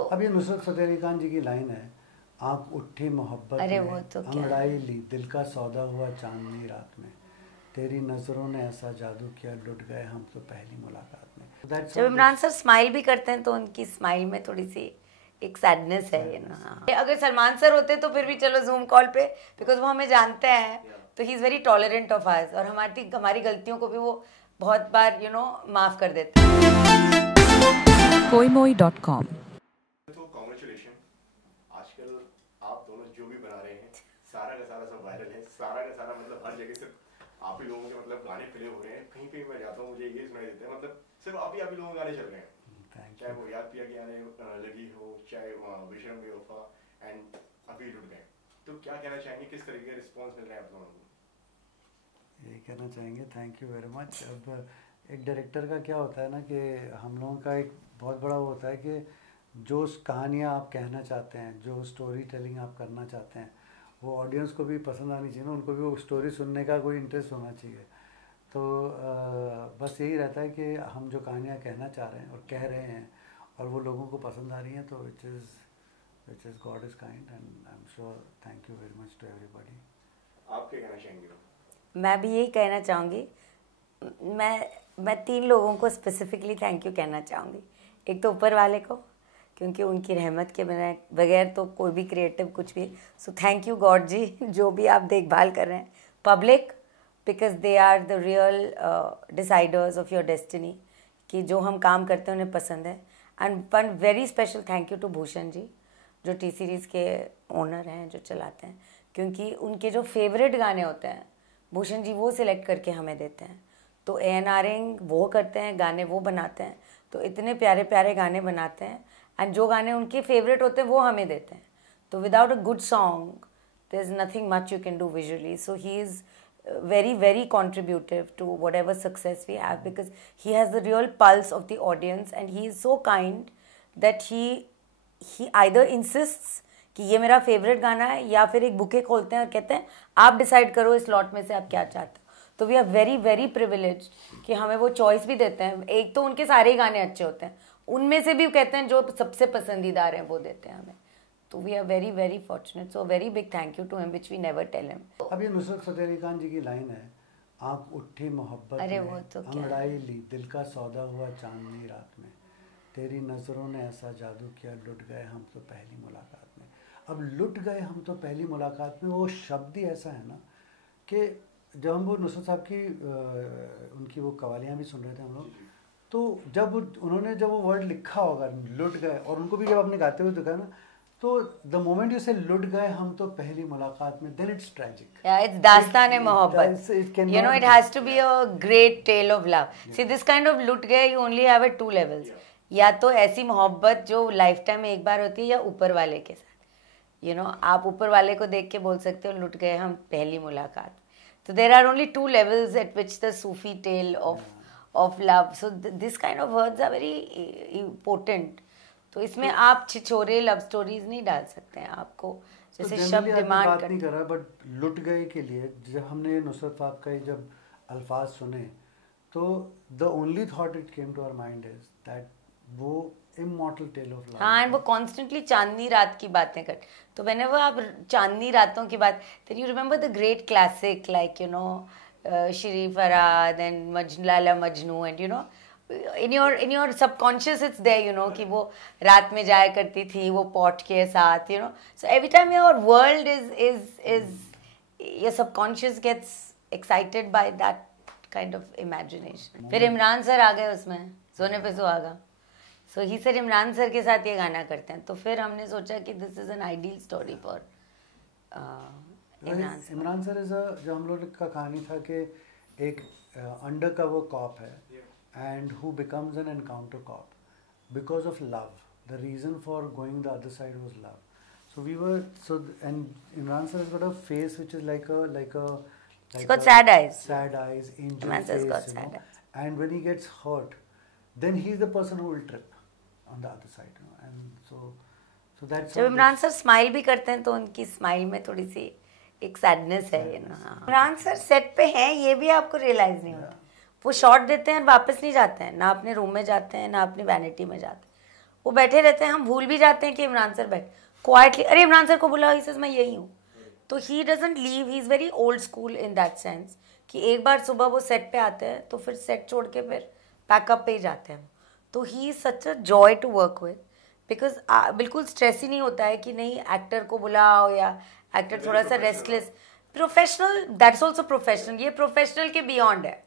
अब ये नुसरत फतेह अली खान जी की लाइन है, आँख उठी मोहब्बत अरे में, वो तो अंगड़ाई ली दिल का सौदा हुआ चांदनी रात में, तेरी नजरों ने ऐसा जादू किया लुट गए हम तो पहली मुलाकात में। जब इमरान सर स्माइल भी करते हैं तो उनकी स्माइल में थोड़ी सी एक सैडनेस है ये ना। अगर सलमान सर होते तो फिर भी चलो जूम कॉल पे, बिकॉज वो हमें जानते हैं तो he is very tolerant of us, और हमारी गलतियों को भी वो बहुत बार माफ़ कर देते हैं। koimoi.com। तो कॉन्ग्रेचुलेशन, आजकल आप दोनों जो भी बना रहे हैं सारा का सारा सब वायरल है, सारा का सारा मतलब हर जगह सिर्फ आप ही लोगों के मतलब गाने प्ले हो रहे हैं। कहीं पे मैं जाता हूँ मुझे ये सुनाई देते हैं मतलब सिर्फ आप ही लोगों के गाने चल रहे हैं, चाहे वो याद पिया के आने लगी हो, चाहे विशरम बेवफा एंड अभी लुट गए। तो क्या कहना चाहेंगे, किस तरीके का रिस्पॉन्स मिल रहा है आप लोगों को? ये कहना चाहेंगे थैंक यू वेरी मच। अब एक डायरेक्टर का क्या होता है ना कि हम लोगों का एक बहुत बड़ा वो होता है कि जो कहानियाँ आप कहना चाहते हैं, जो स्टोरी टेलिंग आप करना चाहते हैं, वो ऑडियंस को भी पसंद आनी चाहिए ना, उनको भी वो स्टोरी सुनने का कोई इंटरेस्ट होना चाहिए। तो बस यही रहता है कि हम जो कहानियाँ कहना चाह रहे हैं और कह रहे हैं और वो लोगों को पसंद आ रही हैं, तो which is God is kind and I am sure thank you very much to everybody. आप क्या कहना चाहेंगे? मैं भी यही कहना चाहूँगी। मैं 3 लोगों को स्पेसिफिकली थैंक यू कहना चाहूँगी। एक तो ऊपर वाले को, क्योंकि उनकी रहमत के बगैर तो कोई भी क्रिएटिव कुछ भी, so thank you God ji जो भी आप देखभाल कर रहे हैं। Public, because they are the real deciders of your destiny, कि जो हम काम करते हैं उन्हें पसंद है। And one very special thank you to Bhushan ji, जो टी सीरीज़ के ओनर हैं, जो चलाते हैं, क्योंकि उनके जो फेवरेट गाने होते हैं भूषण जी वो सिलेक्ट करके हमें देते हैं। तो ANRing वो करते हैं, गाने वो बनाते हैं, तो इतने प्यारे प्यारे गाने बनाते हैं, एंड जो गाने उनके फेवरेट होते हैं वो हमें देते हैं। तो without a good song there is nothing much you can do visually. So he is very very contributive to whatever success we have, because he has the real pulse of the audience, and he is so kind that he either insists कि ये मेरा favourite गाना है, या फिर एक bouquet खोलते हैं और कहते हैं आप डिसाइड करो इस लॉट में से आप क्या चाहते हो। तो we are very very privileged कि हमें वो चॉइस भी देते हैं। एक तो उनके सारे ही गाने अच्छे होते हैं, उनमें से भी कहते हैं जो सबसे पसंदीदार हैं वो देते हैं हमें। तो we are very very fortunate, so very big thank you to him which we never tell him. अब ये नुसरत फतेह अली खान जी की लाइन है, आँख उठी मोहब्बत अरे में, वो तो अंगड़ाई ली दिल का सौदा हुआ चांदनी रात में, तेरी नज़रों ने ऐसा जादू किया लुट गए हम तो पहली मुलाकात में। अब लुट गए हम तो पहली मुलाकात में, वो शब्द ही ऐसा है ना कि जब हम वो नुसरत साहब की उनकी वो कवालियाँ भी सुन रहे थे हम लोग, तो जब उन्होंने जब वो वर्ड लिखा होगा लुट गए, और उनको भी जब आपने गाते हुए दिखा ना, तो द मोमेंट यू से लुट गए हम तो पहली मुलाकात में, देन इट्स ट्रेजिक। इट्स दास्तान मोहब्बत, you know, it has to be a great tale of love. See this kind of लुट गए you only have at 2 levels, या तो ऐसी मोहब्बत जो लाइफ टाइम में एक बार होती है, या ऊपर वाले के साथ। यू नो, आप ऊपर वाले को देख के बोल सकते हो लुट गए हम पहली मुलाकात। तो there are only 2 levels at which the Sufi tale of love. So this kind of words are very important. तो इसमें आप छिछोरे लव स्टोरीज नहीं डाल सकते हैं, आपको जैसे तो शब्द डिमांड बात नहीं कर रहा, बट लुट गए के लिए जब हमने नुसरत साहब का जब अल्फाज सुने, तो the only thought it came to our mind is that वो इमॉर्टल टेल ऑफ लव। हाँ, एंड वो कॉन्स्टेंटली चांदनी रात की बातें कर, तो व्हेनेवर आप चांदनी रातों की बात, then you remember the great classic like you know Shirin Farhad and Laila Majnu, and you know in your subconscious it's there, you know, कि वो रात में जाया करती थी वो पॉट के साथ, you know, so every time your world is your subconscious gets excited by that kind of imagination. फिर इमरान सर आ गए उसमें, सोने पे सुहागा, so he said Imran sir के साथ ये गाना करते हैं, तो फिर हमने सोचा कि this is an ideal story for Imran sir is a, जो हम लोग का कहानी था कि एक अंडर कवर कॉप है and who becomes an encounter cop because of love. The reason for going the other side was love. So we were and Imran sir has got a face which is like he's got sad eyes, angel Imran face, sir's got you sad know. eyes. And when he gets hurt, then he's the person who will trip on the other side, you know. And so that's जब Imran sir smile भी करते हैं तो उनकी smile में थोड़ी सी एक sadness है ये ना। इमरान सर सेट पे हैं, ये भी आपको रियलाइज नहीं होता। वो शॉट देते हैं और वापस नहीं जाते हैं, ना अपने रूम में जाते हैं ना अपनी वैनिटी में जाते हैं, वो बैठे रहते हैं, हम भूल भी जाते हैं कि इमरान सर बैठ क्वाइटली, अरे इमरान सर को बुलाओ, ही मैं यही हूँ। तो he doesn't leave, he is very old school in that sense कि एक बार सुबह वो सेट पे आते हैं तो फिर सेट छोड़ के फिर पैकअप पे ही जाते हैं। तो he is such a joy to work with, because बिल्कुल स्ट्रेस ही नहीं होता है कि नहीं एक्टर को बुलाओ या एक्टर थोड़ा सा restless. Professional, that's also professional, ये प्रोफेशनल के बियॉन्ड है।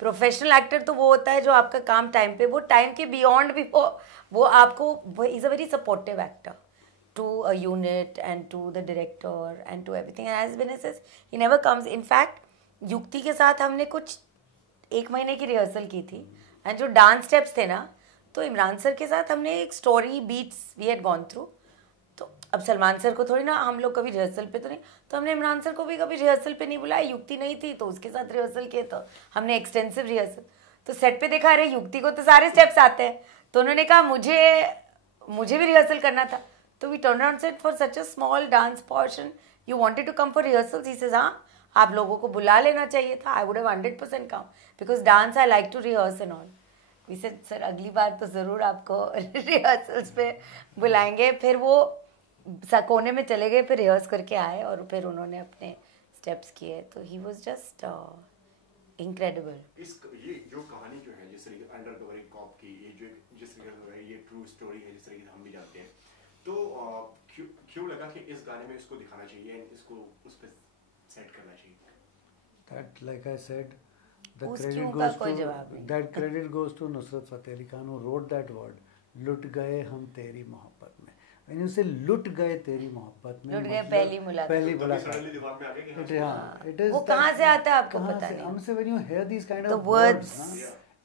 प्रोफेशनल एक्टर तो वो होता है जो आपका काम टाइम पे, वो टाइम के बियॉन्ड भी वो आपको, is a very supportive actor to a unit and to the director and to everything. And as Vinay says, he never comes. In fact, युक्ति के साथ हमने कुछ 1 महीने की रिहर्सल की थी, एंड जो डांस स्टेप्स थे ना, तो इमरान सर के साथ हमने एक story beats we had gone through. तो अब सलमान सर को थोड़ी ना हम लोग कभी रिहर्सल पे तो नहीं, तो हमने इमरान सर को भी कभी रिहर्सल पे नहीं बुलाया। युक्ति नहीं थी तो उसके साथ रिहर्सल किए, तो हमने एक्सटेंसिव रिहर्सल। तो सेट पे देखा, अरे युक्ति को तो सारे स्टेप्स आते हैं, तो उन्होंने कहा मुझे भी रिहर्सल करना था। तो we turn around said for such a small dance portion you wanted to come for rehearsals. He says हाँ, आप लोगों को बुला लेना चाहिए था, I would have 100% come because dance I like to rehearse and all. We said sir अगली बार तो ज़रूर आपको रिहर्सल्स पे बुलाएंगे। फिर वो कोने में चले गए, फिर रिहर्स करके आए और फिर उन्होंने अपने स्टेप्स किए। तो ही वॉज जस्ट इनक्रेडिबल। ये जो कहानी जो है, जिस तरीके अंडरकवर एक कॉप की, ये जो जिस तरीके से हो रहा है, ये ट्रू स्टोरी है, जिस तरीके से हम भी जानते हैं, तो क्यों लगा कि इस गाने में इसको दिखाना चाहिए, इसको उस पे सेट करना चाहिए? That, like I said, that credit goes to Nusrat Fateh Ali Khan, who wrote that word, लुट गए हम तेरी मोहब्बत में। When you say लुट गए तेरी मोहब्बत में, लुट गए पहली मुलाकात, it is वो कहाँ से आता है आपको पता नहीं। हमसे when you hear these kind The of words,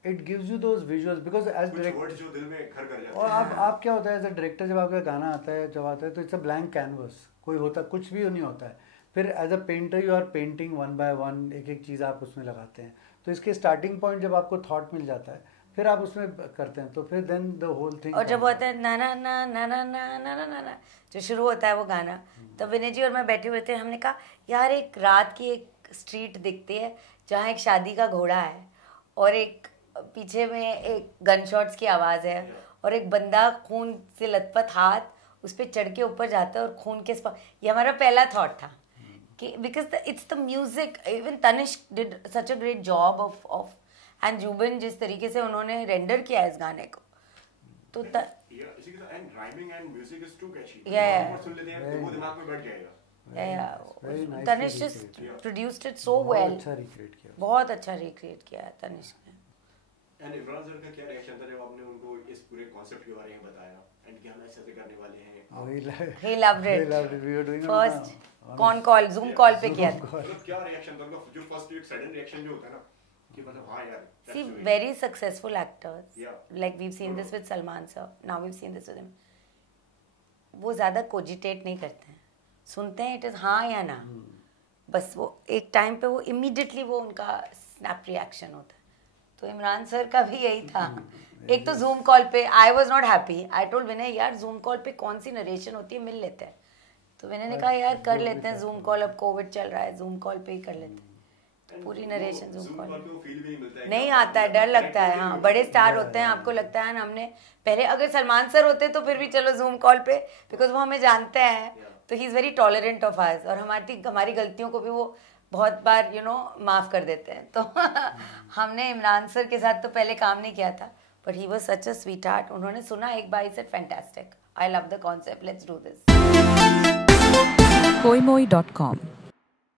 it gives you those visuals because as director, जो दिल में घर कर जाते हैं। और आप क्या होता है एज अ डायरेक्टर, जब आपका गाना आता है, जब आता है तो इट्स अ ब्लैंक कैनवस, कोई होता कुछ भी नहीं होता है। फिर as a painter you are painting 1 by 1, एक एक चीज़ आप उसमें लगाते हैं। तो इसके स्टार्टिंग पॉइंट जब आपको थॉट मिल जाता है, फिर आप उसमें करते हैं, तो फिर देन द होल थिंग। और जब होता है ना ना ना ना ना ना ना ना ना जो शुरू होता है वो गाना, तब विनय जी और मैं बैठे हुए थे, हमने कहा यार एक रात की एक स्ट्रीट दिखती है जहाँ एक शादी का घोड़ा है और एक पीछे में एक गन शॉट्स की आवाज़ है और एक बंदा खून से लथपथ हाथ उस पर चढ़ के ऊपर जाता है और खून के ये हमारा पहला थॉट था कि because it's the music. Even Tanishk did such a great job of and Zubin, जिस तरीके से उन्होंने रेंडर किया इस गाने को, तो Tanishk just produced it so well, बहुत अच्छा रिक्रिएट किया है तनिष्क ने। एंड इमरान सर का क्या रिएक्शन था जब आपने उनको इस पूरे कॉन्सेप्ट के बारे में बताया एंड कि हम ऐसे करने वाले हैं? He loved it. First con call, zoom call पे किया था। मतलब क्या रिएक्शन था उनका? जो फर्स्ट एक सडन रिएक्शन जो होता है ना कि मतलब हाँ यार, see very successful actors, like we've seen this with Salman sir, now we've seen this with him, वो ज़्यादा कोजिटेट नहीं करते हैं, सुनते हैं इट इज़ हाँ या ना, बस वो एक टाइम पे वो इमीडिएटली वो उनका स्नैप रिएक्शन होता है। तो इमरान सर का भी यही था। एक तो जूम कॉल पे I was not happy, I told Vinay यार जूम कॉल पे कौन सी नरेशन होती है, मिल लेते हैं। तो विनय ने कहा यार कर लेते हैं जूम कॉल, अब कोविड चल रहा है, जूम कॉल पे ही कर लेते हैं पूरी नरेशन। जूम कॉल नहीं आता है, डर लगता है। हाँ, बड़े स्टार होते हैं, आपको लगता है ना, हमने पहले अगर सलमान सर होते तो फिर भी चलो जूम कॉल पे, बिकॉज वो हमें जानते हैं, तो he is very tolerant of us, और हमारी गलतियों को भी वो बहुत बार माफ़ कर देते हैं। तो हमने इमरान सर के साथ तो पहले काम नहीं किया था, but he was such a sweetheart. उन्होंने सुना एक बार, said fantastic, I love the concept, let's do this. koimoi.com